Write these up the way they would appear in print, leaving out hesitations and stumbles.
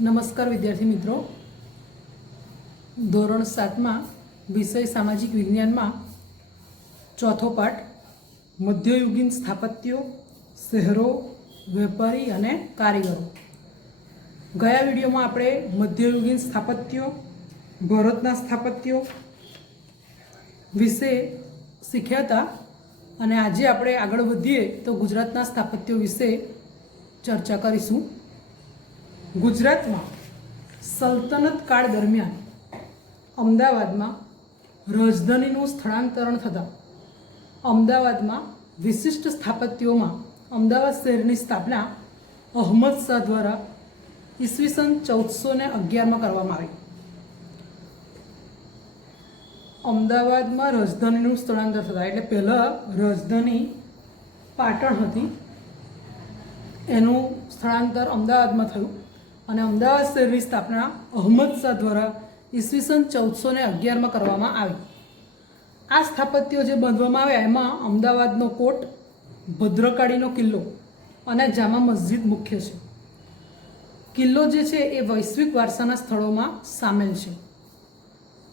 નમસ્કાર વિદ્યાર્થી મિત્રો, ધોરણ 7માં વિષય સામાજિક વિજ્ઞાનમાં ચોથો પાઠ મધ્યયુગીન સ્થાપત્યો, શહેરો, વેપારી અને કારીગરો. ગયા વિડીયોમાં આપણે મધ્યયુગીન સ્થાપત્યો, ભારતના સ્થાપત્યો વિશે શીખ્યા હતા અને આજે આપણે આગળ વધીએ તો ગુજરાતના સ્થાપત્યો વિશે ચર્ચા કરીશું. ગુજરાતમાં સલ્તનત કાળ દરમિયાન અમદાવાદમાં રાજધાનીનું સ્થળાંતરણ થતાં અમદાવાદમાં વિશિષ્ટ સ્થાપત્યોમાં અમદાવાદ શહેરની સ્થાપના અહમદ શાહ દ્વારા ઈસવીસન 1411માં કરવામાં આવી. અમદાવાદમાં રાજધાનીનું સ્થળાંતર થતાં એટલે પહેલાં રાજધાની પાટણ હતી, એનું સ્થળાંતર અમદાવાદમાં થયું અને અમદાવાદ શહેરની સ્થાપના અહમદ શાહ દ્વારા ઈસવીસન 1411માં કરવામાં આવી. આ સ્થાપત્યો જે બાંધવામાં આવ્યા એમાં અમદાવાદનો કોટ, ભદ્રકાળીનો કિલ્લો અને જામા મસ્જિદ મુખ્ય છે. કિલ્લો જે છે એ વૈશ્વિક વારસાના સ્થળોમાં સામેલ છે.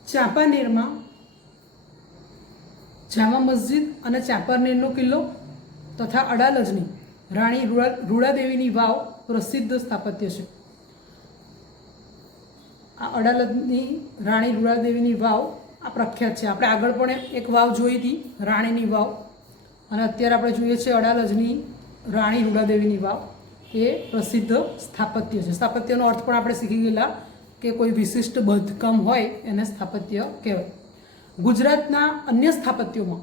ચાંપાનેરમાં જામા મસ્જિદ અને ચાંપાનેરનો કિલ્લો તથા અડાલજની રાણી રૂડાદેવીની વાવ પ્રસિદ્ધ સ્થાપત્ય છે. આ અડાલજની રાણી રૂડાદેવીની વાવ આ પ્રખ્યાત છે. આપણે આગળ પણ એક વાવ જોઈ હતી, રાણીની વાવ, અને અત્યારે આપણે જોઈએ છીએ અડાલજની રાણી રૂડાદેવીની વાવ. એ પ્રસિદ્ધ સ્થાપત્ય છે. સ્થાપત્યનો અર્થ પણ આપણે શીખી ગયેલા કે કોઈ વિશિષ્ટ બાંધકામ હોય એને સ્થાપત્ય કહેવાય. ગુજરાતના અન્ય સ્થાપત્યોમાં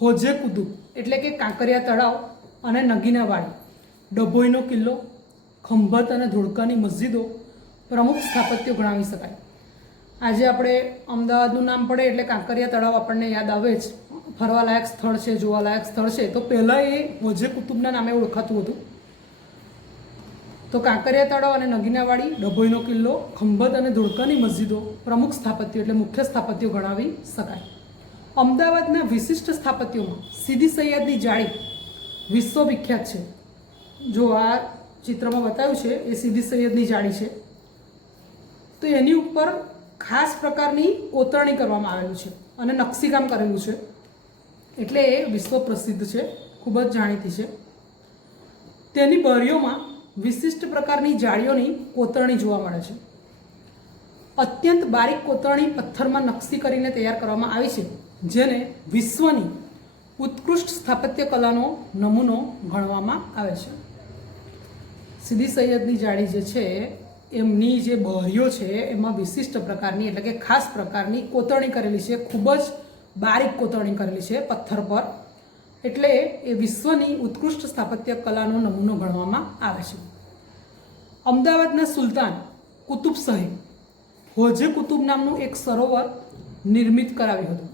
હોજે કુતુબ એટલે કે કાંકરિયા તળાવ અને નગીનાવાડી, ડભોઈનો કિલ્લો, ખંભાત અને ધોળકાની મસ્જિદો પ્રમુખ સ્થાપત્યો ગણાવી શકાય. આજે આપણે અમદાવાદનું નામ પડે એટલે કાંકરિયા તળાવ આપણને યાદ આવે જ. ફરવાલાયક સ્થળ છે, જોવાલાયક સ્થળ છે. તો પહેલાં એ હોજે કુતુબના નામે ઓળખાતું હતું. તો કાંકરિયા તળાવ અને નગીનાવાડી, ડભોઈનો કિલ્લો, ખંભાત અને ધોળકાની મસ્જિદો પ્રમુખ સ્થાપત્યો એટલે મુખ્ય સ્થાપત્યો ગણાવી શકાય. અમદાવાદના વિશિષ્ટ સ્થાપત્યોમાં સીદી સૈયદની જાળી વિશ્વવિખ્યાત છે. જો આ ચિત્રમાં બતાવ્યું છે એ સીદી સૈયદની જાળી છે. તો એની ઉપર ખાસ પ્રકારની કોતરણી કરવામાં આવેલું છે અને નકશીકામ કરેલું છે એટલે એ વિશ્વ પ્રસિદ્ધ છે, ખૂબ જ જાણીતી છે. તેની બારીઓમાં વિશિષ્ટ પ્રકારની જાળીઓની કોતરણી જોવા મળે છે. અત્યંત બારીક કોતરણી પથ્થરમાં નકશી કરીને તૈયાર કરવામાં આવી છે, જેને વિશ્વની ઉત્કૃષ્ટ સ્થાપત્ય કલાનો નમૂનો ગણવામાં આવે છે. સીદી સૈયદની જાળી જે છે એમની જે બારીઓ છે એમાં વિશિષ્ટ પ્રકારની એટલે કે ખાસ પ્રકારની કોતરણી કરેલી છે. ખૂબ જ બારીક કોતરણી કરેલી છે પથ્થર પર, એટલે એ વિશ્વની ઉત્કૃષ્ટ સ્થાપત્ય કલાનો નમૂનો ગણવામાં આવે છે. અમદાવાદના સુલતાન કુતુબ શાહે હોજે કુતુબ નામનું એક સરોવર નિર્મિત કરાવ્યું હતું.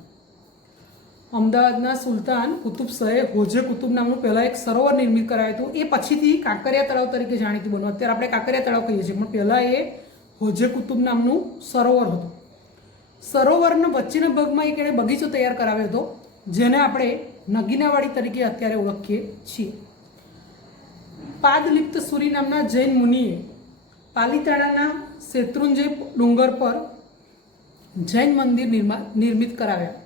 અમદાવાદના સુલતાન કુતુબ શાહે હોજે કુતુબ નામનું પહેલાં એક સરોવર નિર્મિત કરાવ્યું હતું. એ પછીથી કાંકરિયા તળાવ તરીકે જાણીતું બન્યું. અત્યારે આપણે કાંકરિયા તળાવ કહીએ છીએ, પણ પહેલાં એ હોજે કુતુબ નામનું સરોવર હતું. સરોવરના વચ્ચેના ભાગમાં એક એણે બગીચો તૈયાર કરાવ્યો હતો, જેને આપણે નગીનાવાડી તરીકે અત્યારે ઓળખીએ છીએ. પાદલિપ્ત સુરી નામના જૈન મુનિએ પાલિતાણાના શેત્રુંજય ડુંગર પર જૈન મંદિર નિર્મિત કરાવ્યા.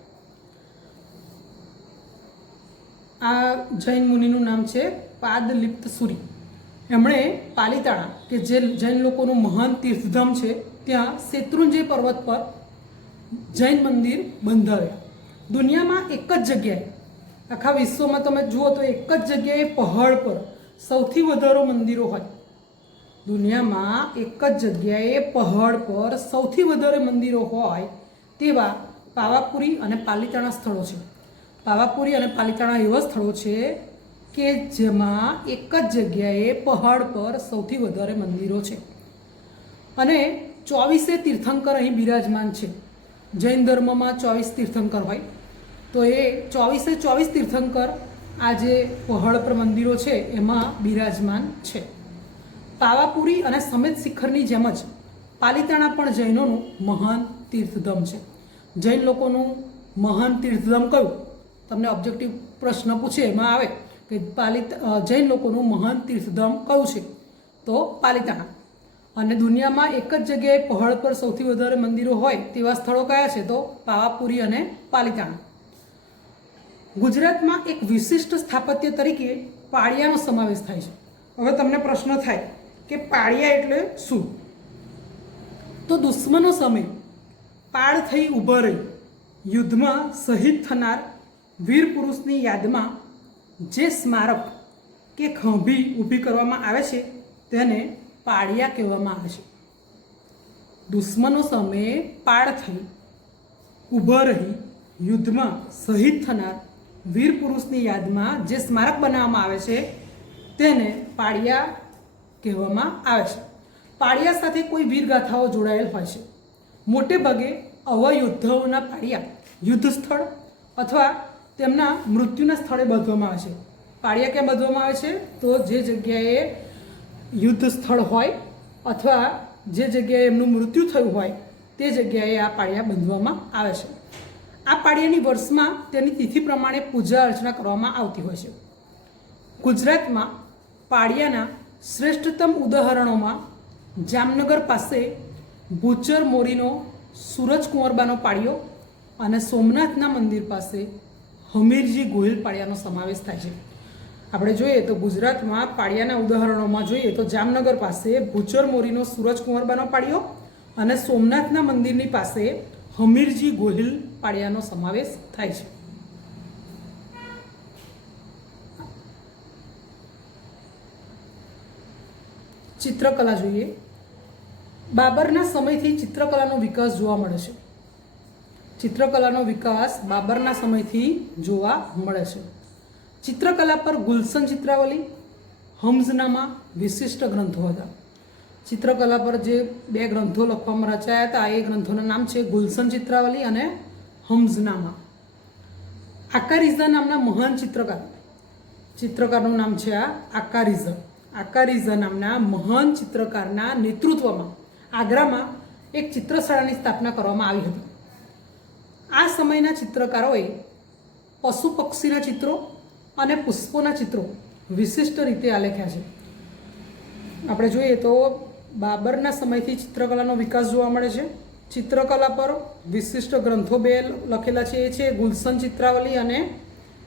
આ જૈન મુનિનું નામ છે પાદલિપ્ત સુરી. એમણે પાલિતાણા કે જે જૈન લોકોનું મહાન તીર્થધામ છે ત્યાં શેત્રુંજય પર્વત પર જૈન મંદિર બંધાવ્યા. દુનિયામાં એક જ જગ્યાએ, આખા વિશ્વમાં તમે જુઓ તો એક જ જગ્યાએ પહાડ પર સૌથી વધારે મંદિરો હોય. દુનિયામાં એક જ જગ્યાએ પહાડ પર સૌથી વધારે મંદિરો હોય તેવા પાવાપુરી અને પાલિતાણા સ્થળો છે. પાવાપુરી અને પાલિતાણા એવા સ્થળો છે કે જેમાં એક જ જગ્યાએ પહાડ પર સૌથી વધારે મંદિરો છે અને 24 તીર્થંકર અહીં બિરાજમાન છે. જૈન ધર્મમાં 24 તીર્થંકર હોય, તો એ 24 તીર્થંકર આ જે પહાડ પર મંદિરો છે એમાં બિરાજમાન છે. પાવાપુરી અને સમેત શિખરની જેમ જ પાલિતાણા પણ જૈનોનું મહાન તીર્થધામ છે. જૈન લોકોનું મહાન તીર્થધામ કયું? તમને ઓબ્જેક્ટિવ પ્રશ્ન પૂછે એમાં આવે કે જૈન લોકોનું મહાન તીર્થધામ કયું છે? તો પાલિતાણા. અને દુનિયામાં એક જ જગ્યાએ પહાડ પર સૌથી વધારે મંદિરો હોય તેવા સ્થળો કયા છે? તો પાવાપુરી અને પાલિતાણા. ગુજરાતમાં એક વિશિષ્ટ સ્થાપત્ય તરીકે પાળિયાનો સમાવેશ થાય છે. હવે તમને પ્રશ્ન થાય કે પાળિયા એટલે શું? તો દુશ્મનો સામે પાળ થઈ ઊભા રહી યુદ્ધમાં શહીદ થનાર વીર પુરુષની યાદમાં જે સ્મારક કે ખંભી ઊભી કરવામાં આવે છે તેને પાળિયા કહેવામાં આવે છે. દુશ્મનો સામે પાળ થઈ ઊભા રહી યુદ્ધમાં શહીદ થનાર વીર પુરુષની યાદમાં જે સ્મારક બનાવવામાં આવે છે તેને પાળિયા કહેવામાં આવે છે. પાળિયા સાથે કોઈ વીરગાથાઓ જોડાયેલ હોય છે. મોટે ભાગે આવા યોદ્ધાઓના પાળિયા યુદ્ધ સ્થળ અથવા તેમના મૃત્યુના સ્થળે બાંધવામાં આવે છે. પાળિયા ક્યાં બાંધવામાં આવે છે? તો જે જગ્યાએ યુદ્ધ સ્થળ હોય અથવા જે જગ્યાએ એમનું મૃત્યુ થયું હોય તે જગ્યાએ આ પાળિયા બાંધવામાં આવે છે. આ પાળિયાની વર્ષમાં તેની તિથિ પ્રમાણે પૂજા અર્ચના કરવામાં આવતી હોય છે. ગુજરાતમાં પાળિયાના શ્રેષ્ઠતમ ઉદાહરણોમાં જામનગર પાસે ભૂચર મોરીનો સૂરજકુંવરબાનો પાળિયો અને સોમનાથના મંદિર પાસે હમીરજી ગોહિલ પાળિયાનો સમાવેશ થાય છે. આપણે જોઈએ તો ગુજરાતમાં પાળિયાના ઉદાહરણોમાં જોઈએ તો જામનગર પાસે ભૂચર મોરીનો સૂરજકુંવરબાનો પાળિયો અને સોમનાથના મંદિરની પાસે હમીરજી ગોહિલ પાળિયાનો સમાવેશ થાય છે. ચિત્રકલા જોઈએ. બાબરના સમયથી ચિત્રકલાનો વિકાસ જોવા મળે છે. ચિત્રકલાનો વિકાસ બાબરના સમયથી જોવા મળે છે. ચિત્રકલા પર ગુલશન ચિત્રાવલી, હમ્ઝનામા વિશિષ્ટ ગ્રંથો હતા. ચિત્રકલા પર જે બે ગ્રંથો લખવામાં રચાયા હતા એ ગ્રંથોના નામ છે ગુલશન ચિત્રાવલી અને હમ્ઝનામા. આકારીઝા નામના મહાન ચિત્રકારનું નામ છે આકારીઝા. આકારીઝા નામના મહાન ચિત્રકારના નેતૃત્વમાં આગ્રામાં એક ચિત્રશાળાની સ્થાપના કરવામાં આવી હતી. આ સમયના ચિત્રકારોએ પશુ પક્ષીના ચિત્રો અને પુષ્પોના ચિત્રો વિશિષ્ટ રીતે આલેખ્યા છે. આપણે જોઈએ તો બાબરના સમયથી ચિત્રકલાનો વિકાસ જોવા મળે છે. ચિત્રકલા પર વિશિષ્ટ ગ્રંથો બે લખેલા છે, એ છે ગુલશન ચિત્રાવલી અને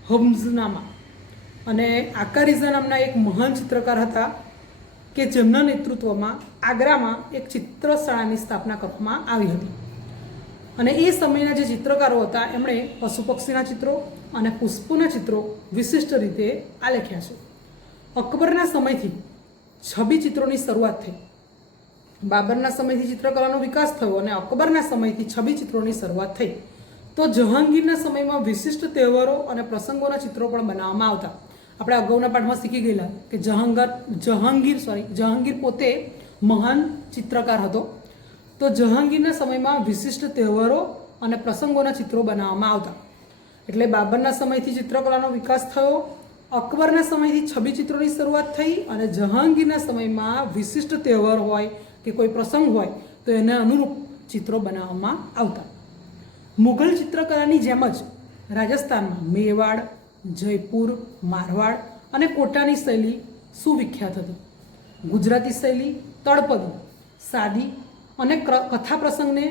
હમ્ઝનામા. અને આકારીઝા નામના એક મહાન ચિત્રકાર હતા કે જેમના નેતૃત્વમાં આગ્રામાં એક ચિત્રશાળાની સ્થાપના કરવામાં આવી હતી. અને એ સમયના જે ચિત્રકારો હતા એમણે પશુ પક્ષીના ચિત્રો અને પુષ્પોના ચિત્રો વિશિષ્ટ રીતે આલેખ્યા છે. અકબરના સમયથી છબી ચિત્રોની શરૂઆત થઈ. બાબરના સમયથી ચિત્રકલાનો વિકાસ થયો અને અકબરના સમયથી છબી ચિત્રોની શરૂઆત થઈ. તો જહાંગીરના સમયમાં વિશિષ્ટ તહેવારો અને પ્રસંગોના ચિત્રો પણ બનાવવામાં આવતા. આપણે અગાઉના પાઠમાં શીખી ગયેલા કે જહાંગીર પોતે મહાન ચિત્રકાર હતો. તો જહાંગીરના સમયમાં વિશિષ્ટ તહેવારો અને પ્રસંગોના ચિત્રો બનાવવામાં આવતા. એટલે બાબરના સમયથી ચિત્રકલાનો વિકાસ થયો, અકબરના સમયથી છબી ચિત્રોની શરૂઆત થઈ અને જહાંગીરના સમયમાં વિશિષ્ટ તહેવાર હોય કે કોઈ પ્રસંગ હોય તો એને અનુરૂપ ચિત્રો બનાવવામાં આવતા. મુઘલ ચિત્રકલાની જેમ જ રાજસ્થાનમાં મેવાડ, જયપુર, મારવાડ અને કોટાની શૈલી સુવિખ્યાત હતી. ગુજરાતી શૈલી તળપદી, સાદી અને કથા પ્રસંગને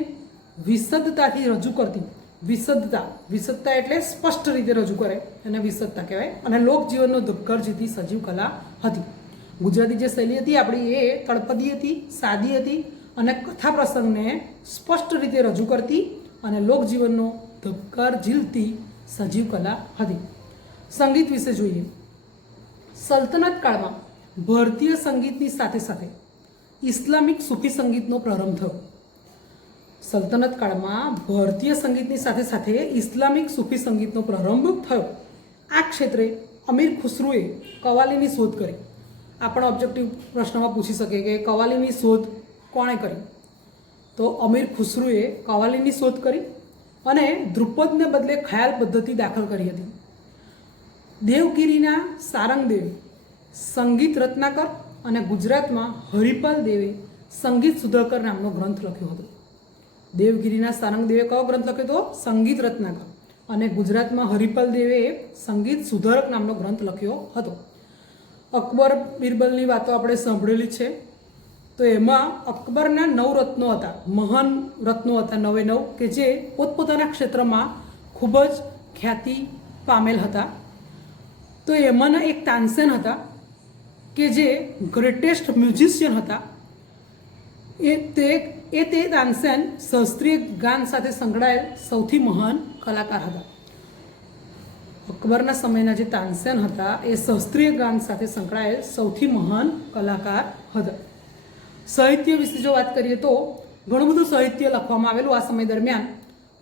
વિશદતાથી રજૂ કરતી. વિશદતા એટલે સ્પષ્ટ રીતે રજૂ કરે એને વિશદતા કહેવાય. અને લોકજીવનનો ધબકાર જીતી સજીવ કલા હતી. ગુજરાતી જે શૈલી હતી આપણી એ તળપદી હતી, સાદી હતી અને કથા પ્રસંગને સ્પષ્ટ રીતે રજૂ કરતી અને લોકજીવનનો ધબકાર ઝીલતી સજીવ કલા હતી. સંગીત વિશે જોઈએ. સલ્તનત કાળમાં ભારતીય સંગીતની સાથે સાથે ઇસ્લામિક સૂફી સંગીતનો પ્રારંભ થયો. સલ્તનત કાળમાં ભારતીય સંગીતની સાથે સાથે ઇસ્લામિક સૂફી સંગીતનો પ્રારંભ થયો. આ ક્ષેત્રે અમીર ખુસરુએ કવાલીની શોધ કરી. આ પણ ઓબ્જેક્ટિવ પ્રશ્નમાં પૂછી શકે કે કવાલીની શોધ કોણે કરી? તો અમીર ખુસરુએ કવાલીની શોધ કરી અને ધ્રુપદને બદલે ખ્યાલ પદ્ધતિ દાખલ કરી હતી. દેવગીરીના સારંગદેવે સંગીત રત્નાકર અને ગુજરાતમાં હરિપાલ દેવે સંગીત સુધાકર નામનો ગ્રંથ લખ્યો હતો. દેવગીરીના સારંગદેવે કયો ગ્રંથ લખ્યો હતો? સંગીત રત્નાકર. અને ગુજરાતમાં હરિપાલ દેવે સંગીત સુધારક નામનો ગ્રંથ લખ્યો હતો. અકબર બિરબલની વાતો આપણે સાંભળેલી છે. તો એમાં અકબરના 9 રત્નો હતા, મહાન રત્નો હતા, 9 કે જે પોતપોતાના ક્ષેત્રમાં ખૂબ જ ખ્યાતિ પામેલ હતા. તો એમાંના એક તાનસેન હતા કે જે ગ્રેટેસ્ટ મ્યુઝિશિયન હતા. તે તાનસેન શાસ્ત્રીય ગાન સાથે સંકળાયેલ સૌથી મહાન કલાકાર હતા. અકબરના સમયના જે તાનસેન હતા એ શાસ્ત્રીય ગાન સાથે સંકળાયેલ સૌથી મહાન કલાકાર હતા. સાહિત્ય વિશે જો વાત કરીએ તો ઘણું બધું સાહિત્ય લખવામાં આવેલું આ સમય દરમિયાન.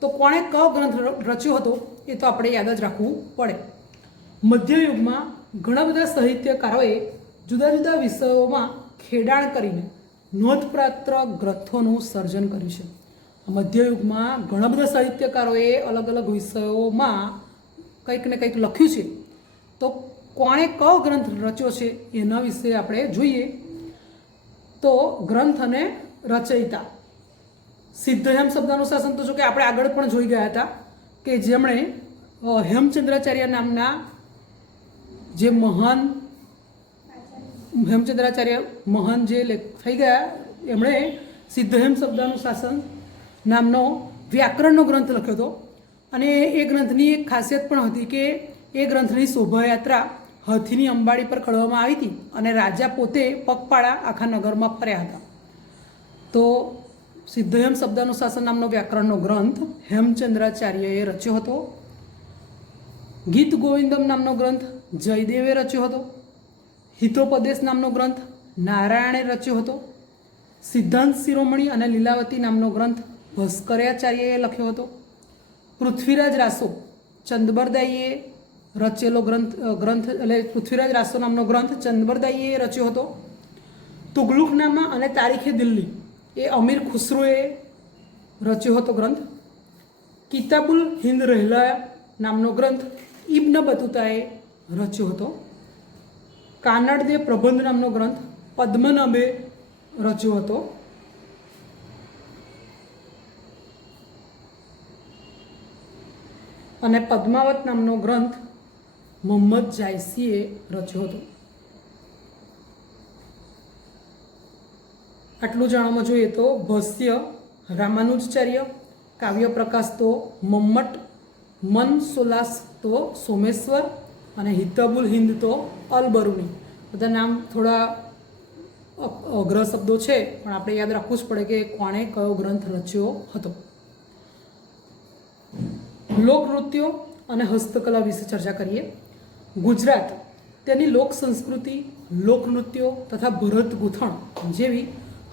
તો કોણે કયો ગ્રંથ રચ્યો હતો એ તો આપણે યાદ જ રાખવું પડે. મધ્યયુગમાં ઘણા બધા સાહિત્યકારોએ જુદા જુદા વિષયોમાં ખેડાણ કરીને નોંધપાત્ર ગ્રંથોનું સર્જન કર્યું છે. મધ્યયુગમાં ઘણા બધા સાહિત્યકારોએ અલગ અલગ વિષયોમાં કંઈક ને કંઈક લખ્યું છે. તો કોણે કયો ગ્રંથ રચ્યો છે એના વિશે આપણે જોઈએ. તો ગ્રંથ અને રચયિતા. સિદ્ધહેમ શબ્દાનુશાસન તો જો કે આપણે આગળ પણ જોઈ ગયા હતા કે જેમણે હેમચંદ્રાચાર્ય નામના જે મહાન હેમચંદ્રાચાર્ય મહાન જે થઈ ગયા એમણે સિદ્ધહેમ શબ્દાનુશાસન નામનો વ્યાકરણનો ગ્રંથ લખ્યો હતો. અને એ ગ્રંથની એક ખાસિયત પણ હતી કે એ ગ્રંથની શોભાયાત્રા હાથીની અંબાડી પર કાઢવામાં આવી હતી અને રાજા પોતે પગપાળા આખા નગરમાં ફર્યા હતા. તો સિદ્ધહેમ શબ્દાનુશાસન નામનો વ્યાકરણનો ગ્રંથ હેમચંદ્રાચાર્યએ રચ્યો હતો. ગીત ગોવિંદમ નામનો ગ્રંથ જયદેવે રચ્યો હતો. હિતોપદેશ નામનો ગ્રંથ નારાયણે રચ્યો હતો. સિદ્ધાંત શિરોમણી અને લીલાવતી નામનો ગ્રંથ ભાસ્કરાચાર્યએ લખ્યો હતો. પૃથ્વીરાજ રાસો ચંદબરદાઈએ રચેલો ગ્રંથ એટલે પૃથ્વીરાજ રાસો નામનો ગ્રંથ ચંદબરદાઈએ રચ્યો હતો. તુગલુકનામા અને તારીખે દિલ્હી એ અમીર ખુસરોએ રચ્યો હતો ગ્રંથ. કિતાબુલ હિન્દ રહેલા નામનો ગ્રંથ ઇબ્ન બતુતાએ રચ્યો હતો. કાનડદે પ્રબંધ નામનો ગ્રંથ પદ્મનાભે રચ્યો હતો. અને પદ્માવત નામનો ગ્રંથ મોહમ્મદ જાયસીએ રચ્યો હતો. આટલું જાણવામાં જોઈએ તો ભાષ્ય રામાનુજાચાર્ય, કાવ્ય પ્રકાશ તો મમ્મટ, મન સોલાસ તો સોમેશ્વર અને હિતબુલ હિન્દ તો અલબરુની. બધા નામ થોડા અઘરા શબ્દો છે પણ આપણે યાદ રાખવું જ પડે કે કોણે કયો ગ્રંથ રચ્યો હતો. લોકનૃત્યો અને હસ્તકલા વિશે ચર્ચા કરીએ. ગુજરાત તેની લોક સંસ્કૃતિ, લોકનૃત્યો તથા ભરત ગૂંથણ જેવી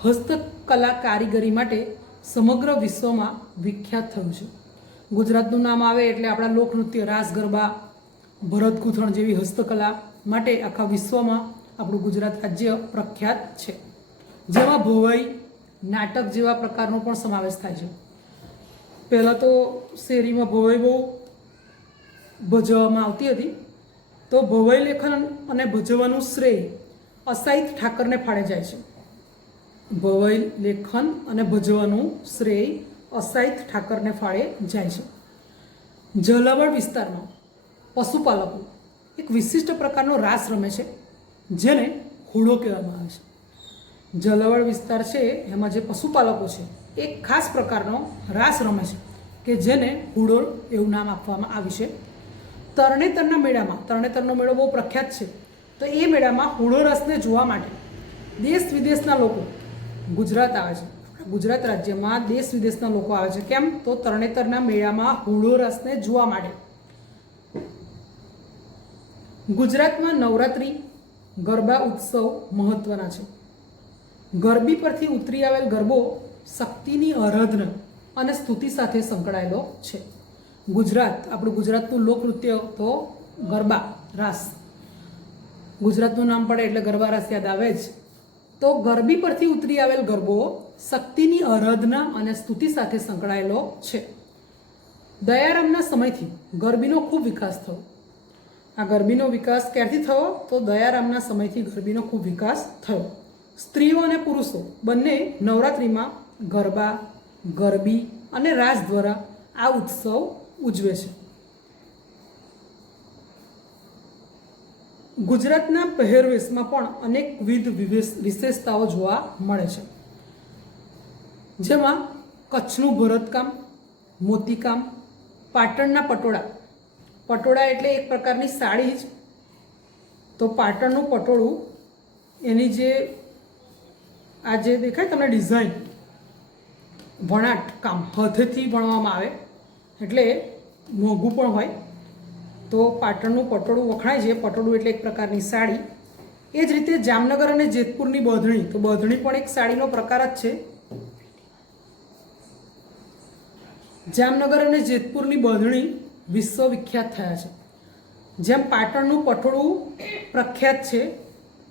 હસ્તકલા કારીગરી માટે સમગ્ર વિશ્વમાં વિખ્યાત થયું છે. ગુજરાતનું નામ આવે એટલે આપણા લોકનૃત્ય, રાસ ગરબા, ભરત ગૂંથણ જેવી હસ્તકલા માટે આખા વિશ્વમાં આપણું ગુજરાત રાજ્ય પ્રખ્યાત છે. જેમાં ભવાઈ, નાટક જેવા પ્રકારનો પણ સમાવેશ થાય છે. પહેલાં તો શેરીમાં ભવાઈ બહુ ભજવવામાં આવતી હતી. તો ભવાઈ લેખન અને ભજવવાનું શ્રેય અસાહિત ઠાકરને ફાળે જાય છે. ભવાઈ લેખન અને ભજવવાનું શ્રેય અસાહિત ઠાકરને ફાળે જાય છે. ઝાલાવાડ વિસ્તારમાં પશુપાલકો એક વિશિષ્ટ પ્રકારનો રાસ રમે છે જેને હુડો કહેવામાં આવે છે. ઝાલાવાડ વિસ્તાર છે એમાં જે પશુપાલકો છે એક ખાસ પ્રકારનો રાસ રમે છે કે જેને હુડો એવું નામ આપવામાં આવ્યું છે. તરણેતરના મેળામાં, તરણેતરનો મેળો બહુ પ્રખ્યાત છે, તો એ મેળામાં હુડો રસને જોવા માટે દેશ વિદેશના લોકો ગુજરાત આવે છે. ગુજરાત રાજ્યમાં દેશ વિદેશના લોકો આવે છે. કેમ? તો તરણેતરના મેળામાં હુડો રસને જોવા માટે. ગુજરાતમાં નવરાત્રિ ગરબા ઉત્સવ મહત્વના છે. ગરબી પરથી ઉતરી આવેલ ગરબો શક્તિની આરાધના અને સ્તુતિ સાથે સંકળાયેલો છે. ગુજરાત, આપણું ગુજરાતનું લોકનૃત્ય તો ગરબા રાસ. ગુજરાતનું નામ પડે એટલે ગરબા રાસ યાદ આવે જ. તો ગરબી પરથી ઉતરી આવેલ ગરબો શક્તિની આરાધના અને સ્તુતિ સાથે સંકળાયેલો છે. દયારામના સમયથી ગરબીનો ખૂબ વિકાસ થયો. આ ગરબીનો વિકાસ ક્યારથી થયો? તો દયારામના સમયથી ગરબીનો ખૂબ વિકાસ થયો. સ્ત્રીઓ અને પુરુષો બંને નવરાત્રિમાં ગરબા, ગરબી અને રાસ દ્વારા આ ઉત્સવ ઉજવે છે. ગુજરાતના પહેરવેશમાં પણ અનેકવિધ વિશેષતાઓ જોવા મળે છે, જેમાં કચ્છનું ભરતકામ, મોતીકામ, પાટણના પટોળા. પટોળા એટલે એક પ્રકારની સાડી જ. તો પાટણનું પટોળું, એની જે આ જે દેખાય તમને ડિઝાઇન, વણાટ કામ હાથેથી વણવામાં આવે એટલે મોંઘું પણ હોય. તો પાટણનું પટોળું વખણાય છે. પટોળું એટલે એક પ્રકારની સાડી. એ જ રીતે જામનગર અને જેતપુરની બાંધણી, તો બાંધણી પણ એક સાડીનો પ્રકાર જ છે. જામનગર અને જેતપુરની બાંધણી વિશ્વવિખ્યાત થયા છે. જેમ પાટણનું પટોળું પ્રખ્યાત છે,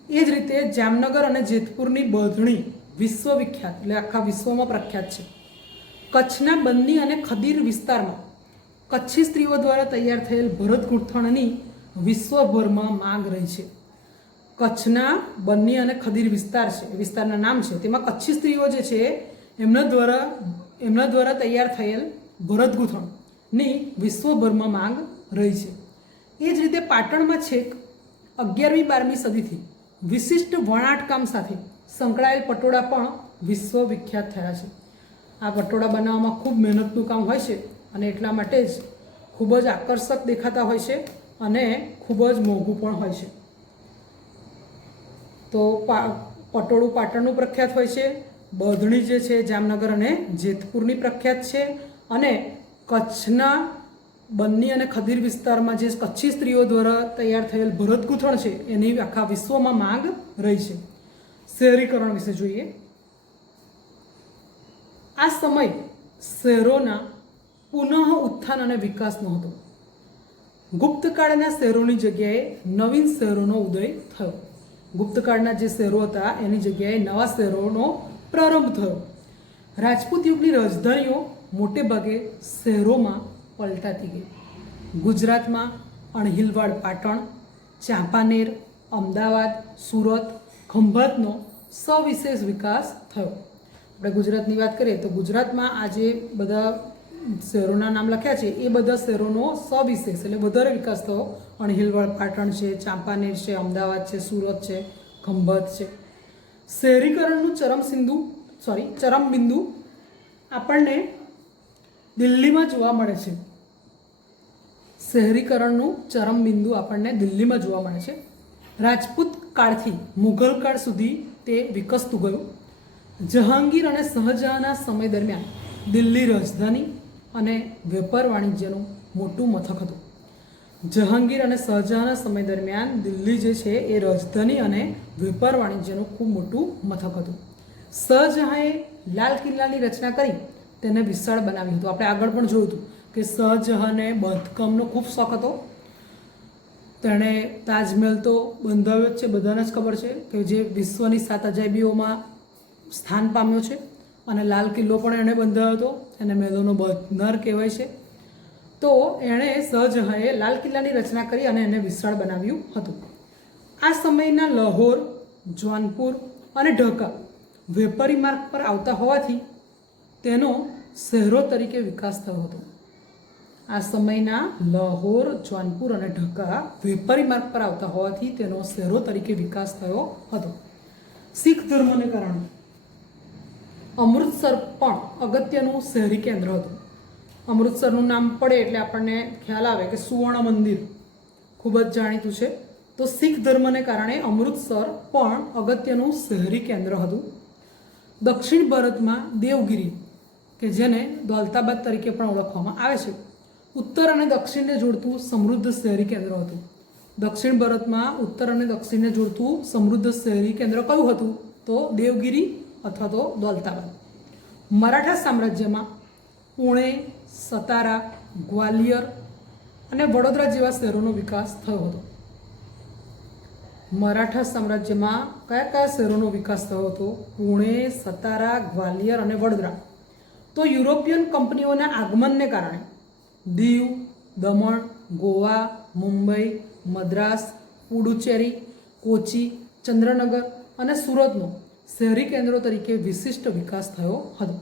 એ જ રીતે જામનગર અને જેતપુરની બાંધણી વિશ્વવિખ્યાત એટલે આખા વિશ્વમાં પ્રખ્યાત છે. કચ્છના બન્ની અને ખદીર વિસ્તારમાં કચ્છી સ્ત્રીઓ દ્વારા તૈયાર થયેલ ભરત ગૂંથણની વિશ્વભરમાં માંગ રહી છે. કચ્છના બન્ની અને ખદીર વિસ્તાર છે, એ વિસ્તારના નામ છે, તેમાં કચ્છી સ્ત્રીઓ જે છે એમના દ્વારા તૈયાર થયેલ ભરત ગૂંથણની વિશ્વભરમાં માંગ રહી છે. એ જ રીતે પાટણમાં છેક 11મી-12મી સદીથી વિશિષ્ટ વણાટકામ સાથે સંકળાયેલ પટોળા પણ વિશ્વવિખ્યાત થયા છે. આ પટોળા બનાવવામાં ખૂબ મહેનતનું કામ હોય છે અને એટલા માટે જ ખૂબ જ આકર્ષક દેખાતા હોય છે અને ખૂબ જ મોંઘું પણ હોય છે. તો પટોળું પાટણનું પ્રખ્યાત હોય છે, બાંધણી જે છે જામનગર અને જેતપુરની પ્રખ્યાત છે, અને કચ્છના બન્ની અને ખદીર વિસ્તારમાં જે કચ્છી સ્ત્રીઓ દ્વારા તૈયાર થયેલ ભરત ગૂંથણ છે એની આખા વિશ્વમાં માંગ રહી છે. શહેરીકરણ વિશે જોઈએ. આ સમય શહેરોના પુનઃ ઉત્થાન અને વિકાસનો હતો. ગુપ્તકાળના શહેરોની જગ્યાએ નવીન શહેરોનો ઉદય થયો. ગુપ્તકાળના જે શહેરો હતા એની જગ્યાએ નવા શહેરોનો પ્રારંભ થયો. રાજપૂત યુગની રાજધાનીઓ મોટે ભાગે શહેરોમાં પલટાતી ગઈ. ગુજરાતમાં અણહિલવાડ પાટણ, ચાંપાનેર, અમદાવાદ, સુરત, ખંભાતનો સવિશેષ વિકાસ થયો. આપણે ગુજરાતની વાત કરીએ તો ગુજરાતમાં આ જે બધા શહેરોના નામ લખ્યા છે એ બધા શહેરોનો સવિશેષ એટલે વધારે વિકાસ થયો. અણહિલવાડ પાટણ છે, ચાંપાનેર છે, અમદાવાદ છે, સુરત છે, ખંભાત છે. શહેરીકરણનું ચરમબિંદુ આપણને દિલ્હીમાં જોવા મળે છે. શહેરીકરણનું ચરમબિંદુ આપણને દિલ્હીમાં જોવા મળે છે. રાજપૂત કાળથી મુઘલ કાળ સુધી તે વિકસતું ગયું. જહાંગીર અને શાહજહાંના સમય દરમિયાન દિલ્હી રાજધાની અને વેપાર વાણિજ્યનું મોટું મથક હતું. જહાંગીર અને શાહજહાંના સમય દરમિયાન દિલ્હી જે છે એ રાજધાની અને વેપાર વાણિજ્યનું ખૂબ મોટું મથક હતું. શાહજહાંએ લાલ કિલ્લાની રચના કરી તેને વિશાળ બનાવ્યું હતું. આપણે આગળ પણ જોયું હતું કે શાહજહાંને બાંધકામનો ખૂબ શોખ હતો. તેણે તાજમહેલ તો બંધાવ્યો જ છે, બધાને જ ખબર છે કે જે વિશ્વની 7 અજાયબીઓમાં સ્થાન પામ્યો છે, અને લાલ કિલ્લો પણ એણે બંધાવ્યો હતો, એને મહેલોનો બંધાર કહેવાય છે. તો એણે શાહજહાંએ લાલ કિલ્લાની રચના કરી અને એને વિશાળ બનાવ્યું હતું. આ સમયના લાહોર, જોનપુર અને ઢાકા વેપારી માર્ગ પર આવતા હોવાથી તેનો શહેરો તરીકે વિકાસ થયો હતો. આ સમયના લાહોર, જોનપુર અને ઢાકા વેપારી માર્ગ પર આવતા હોવાથી તેનો શહેરો તરીકે વિકાસ થયો હતો. શીખ ધર્મને કારણે અમૃતસર પણ અગત્યનું શહેરી કેન્દ્ર હતું. અમૃતસરનું નામ પડે એટલે આપણને ખ્યાલ આવે કે સુવર્ણ મંદિર ખૂબ જ જાણીતું છે. તો શીખ ધર્મને કારણે અમૃતસર પણ અગત્યનું શહેરી કેન્દ્ર હતું. દક્ષિણ ભારતમાં દેવગિરી, કે જેને દૌલતાબાદ તરીકે પણ ઓળખવામાં આવે છે, ઉત્તર અને દક્ષિણને જોડતું સમૃદ્ધ શહેરી કેન્દ્ર હતું. દક્ષિણ ભારતમાં ઉત્તર અને દક્ષિણને જોડતું સમૃદ્ધ શહેરી કેન્દ્ર કયું હતું? તો દેવગિરી અથવા તો દૌલતાબાદ. મરાઠા સામ્રાજ્યમાં પુણે, સતારા, ગ્વાલિયર અને વડોદરા જેવા શહેરોનો વિકાસ થયો હતો. મરાઠા સામ્રાજ્યમાં કયા કયા શહેરોનો વિકાસ થયો હતો? પુણે, સતારા, ગ્વાલિયર અને વડોદરા. તો યુરોપિયન કંપનીઓના આગમનને કારણે દીવ, દમણ, ગોવા, મુંબઈ, મદ્રાસ, પુડુચેરી, કોચી, ચંદ્રનગર અને સુરતનો શહેરી કેન્દ્રો તરીકે વિશિષ્ટ વિકાસ થયો હતો.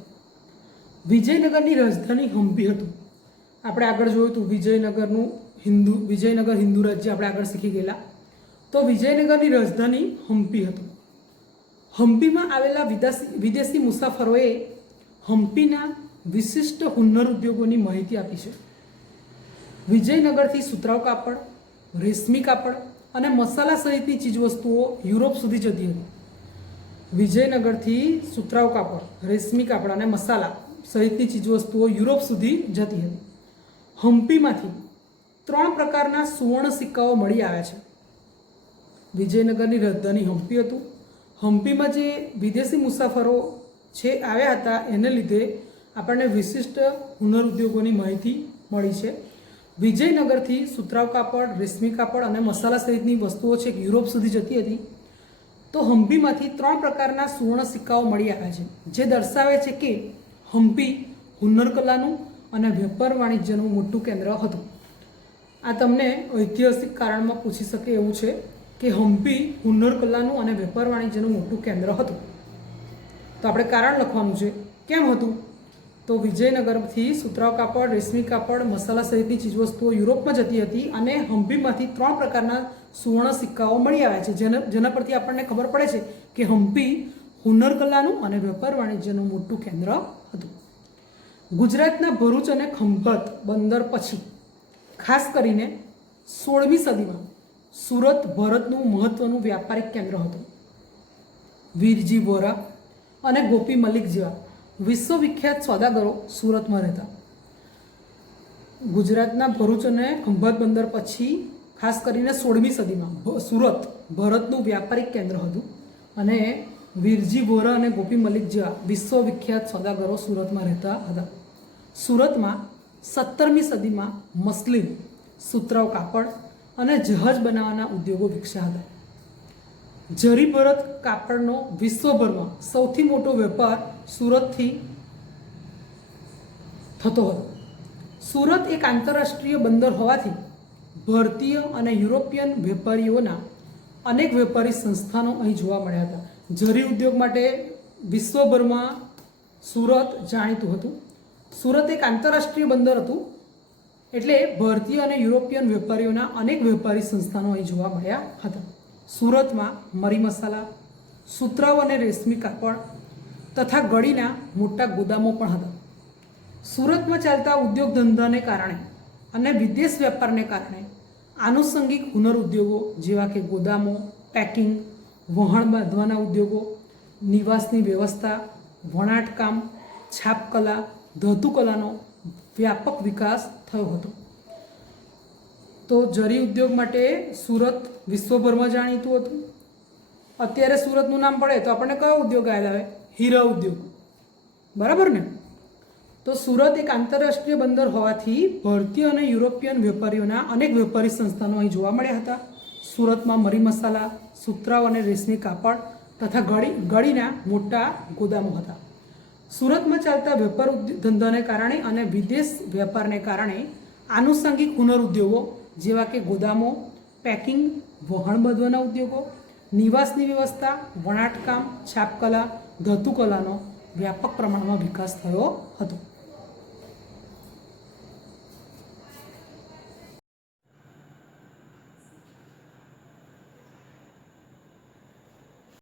વિજયનગરની રાજધાની હમ્પી હતું. આપણે આગળ જોયું હતું વિજયનગર હિન્દુ રાજ્ય આપણે આગળ શીખી ગયેલા. તો વિજયનગરની રાજધાની હમ્પી હતું. હમ્પીમાં આવેલા વિદેશી મુસાફરોએ હમ્પીના વિશિષ્ટ હુન્નર ઉદ્યોગોની માહિતી આપી છે. વિજયનગરથી સુતરાઉ કાપડ, રેશમી કાપડ અને મસાલા સહિતની ચીજવસ્તુઓ યુરોપ સુધી જતી હતી. વિજયનગરથી સુતરાઉ કાપડ, રેશમી કાપડ અને મસાલા સહિતની ચીજવસ્તુઓ યુરોપ સુધી જતી હતી. હમ્પીમાંથી 3 પ્રકારના સુવર્ણ સિક્કાઓ મળી આવ્યા છે. વિજયનગરની રાજધાની હમ્પી હતું. હમ્પીમાં જે વિદેશી મુસાફરો આવ્યા હતા એને લીધે આપણને વિશિષ્ટ હુનર ઉદ્યોગોની માહિતી મળી છે. વિજયનગરથી સુતરાઉ કાપડ, રેશમી કાપડ અને મસાલા સહિતની વસ્તુઓ છે યુરોપ સુધી જતી હતી. તો હમ્પીમાંથી 3 પ્રકારના સુવર્ણ સિક્કાઓ મળી આવ્યા છે, જે દર્શાવે છે કે હમ્પી હુન્નર કલાનું અને વેપાર વાણિજ્યનું મોટું કેન્દ્ર હતું. આ તમને ઐતિહાસિક કારણમાં પૂછી શકે એવું છે કે હમ્પી હુન્નર કલાનું અને વેપાર વાણિજ્યનું મોટું કેન્દ્ર હતું. તો આપણે કારણ લખવાનું છે. કેમ હતું? તો વિજયનગરથી સુતરાઉ કાપડ, રેશમી કાપડ, મસાલા સહિતની ચીજવસ્તુઓ યુરોપમાં જતી હતી અને હમ્પીમાંથી 3 પ્રકારના સુવર્ણ સિક્કાઓ મળી આવ્યા છે, જેના પરથી આપણને ખબર પડે છે કે હમ્પી હુન્નર કલાનું અને વેપાર વાણિજ્યનું મોટું કેન્દ્ર હતું. ગુજરાતના ભરૂચ અને ખંભાત બંદર પછી ખાસ કરીને 16મી સદીમાં સુરત ભારતનું મહત્વનું વ્યાપારિક કેન્દ્ર હતું. વીરજી વોરા અને ગોપી મલિક જેવા વિશ્વવિખ્યાત સોદાગરો સુરતમાં રહેતા. ગુજરાતના ભરૂચ અને ખંભાત બંદર પછી ખાસ કરીને 16મી સદીમાં સુરત ભારતનું વ્યાપારિક કેન્દ્ર હતું અને વીરજી વોરા અને ગોપી મલિક જેવા વિશ્વવિખ્યાત સોદાગરો સુરતમાં રહેતા હતા. સુરતમાં 17મી સદીમાં મસલિન, સુતરાઉ કાપડ અને જહાજ બનાવવાના ઉદ્યોગો વિકસ્યા હતા. જરીભરત કાપડનો વિશ્વભરમાં સૌથી મોટો વેપાર સુરતથી થતો હતો. સુરત એક આંતરરાષ્ટ્રીય બંદર હોવાથી ભારતીય અને યુરોપિયન વેપારીઓના અનેક વેપારી સંસ્થાનો અહીં જોવા મળ્યા હતા. જરી ઉદ્યોગ માટે વિશ્વભરમાં સુરત જાણીતું હતું. સુરત એક આંતરરાષ્ટ્રીય બંદર હતું એટલે ભારતીય અને યુરોપિયન વેપારીઓના અનેક વેપારી સંસ્થાનો અહીં જોવા મળ્યા હતા. સુરતમાં મરી મસાલા, સુતરાઉ અને રેશમી કાપડ તથા ગળીના મોટા ગોદામો પણ હતા. સુરતમાં ચાલતા ઉદ્યોગ ધંધાને કારણે અને વિદેશ વેપારને કારણે આનુષંગિક હુનર ઉદ્યોગો જેવા કે ગોદામો, પેકિંગ, વહાણ બાંધવાના ઉદ્યોગો, નિવાસની વ્યવસ્થા, વણાટકામ, છાપકલા, ધાતુકલાનો વ્યાપક વિકાસ થયો હતો. તો જરી ઉદ્યોગ માટે સુરત વિશ્વભરમાં જાણીતું હતું. અત્યારે સુરતનું નામ પડે તો આપણને કયો ઉદ્યોગ યાદ આવે? હીરા ઉદ્યોગ. બરાબર ને? તો સુરત એક આંતરરાષ્ટ્રીય બંદર હોવાથી ભારતીય અને યુરોપિયન વેપારીઓના અનેક વેપારી સંસ્થાનો અહીં જોવા મળ્યા હતા. સુરતમાં મરી મસાલા, સુતરાઉ અને રેશમી કાપડ તથા ગળીના મોટા ગોદામો હતા. સુરતમાં ચાલતા વેપાર ધંધાને કારણે અને વિદેશ વેપારને કારણે આનુષંગિક હુનર ઉદ્યોગો જેવા કે ગોદામો, પેકિંગ, વહાણ બાંધવાના ઉદ્યોગો, નિવાસની વ્યવસ્થા, વણાટકામ, છાપકલા, ધાતુકલાનો વ્યાપક પ્રમાણમાં વિકાસ થયો હતો.